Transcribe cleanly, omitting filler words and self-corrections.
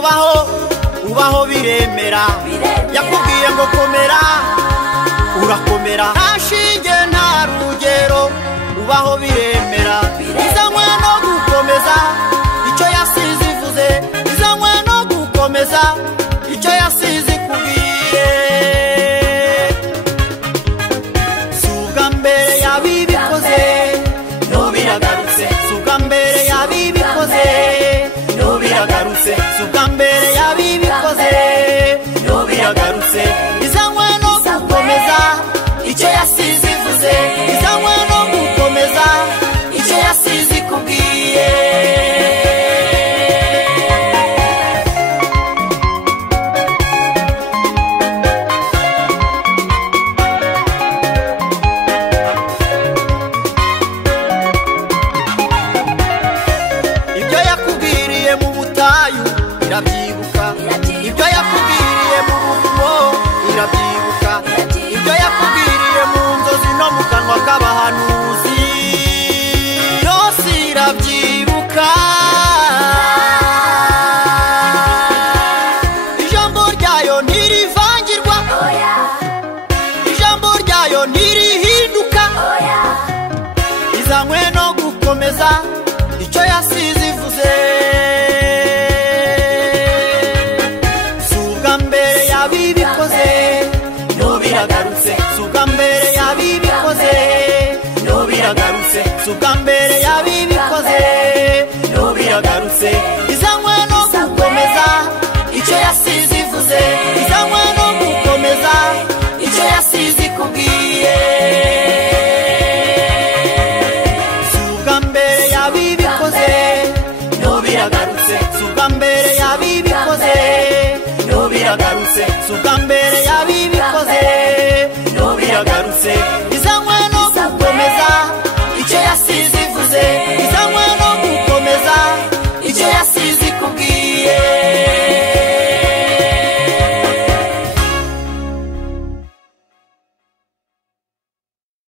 ubaho biremera yakubwiye ngo komera urakomera ntashinge nta rugero ubaho biremera izanywe no gukomeza icyo yasize ivuze izanywe no gukomeza icyo yasize ikubwiye suga mbere yabibikoze nubiragarutse suga mbere yabibikoze nubiragarutse suga mbere yabibikoze nubiragarutse izanywe no gukomeza icyo yasize ivuze izanywe no gukomeza icyo yasize ikubwiye ibyo yakubwiriye mu butayu irabyibuka ibyo yakubwiriye mu buvumo irabyibuka ibyo yakubwiriye mu nzozi no mu kanwa k'abahanuzi yose irabyibuka ijambo ryayo ntirivangirwa ijambo ryayo ntirihinduka izanywe no gukomeza icyo yasize ivuze suga mbere yabibikoze nubiragarutse suga mbere yabibikoze nubiragarutse suga mbere yabibikoze nubiragarutse izanywe no gukomeza icyo yasize ivuze izanywe no gukomeza icyo yasize ikubwiye suga mbere yabibikoze nubiragarutse suga mbere yabibikoze nubiragarutse suga mbere yabibikoze nubiragarutse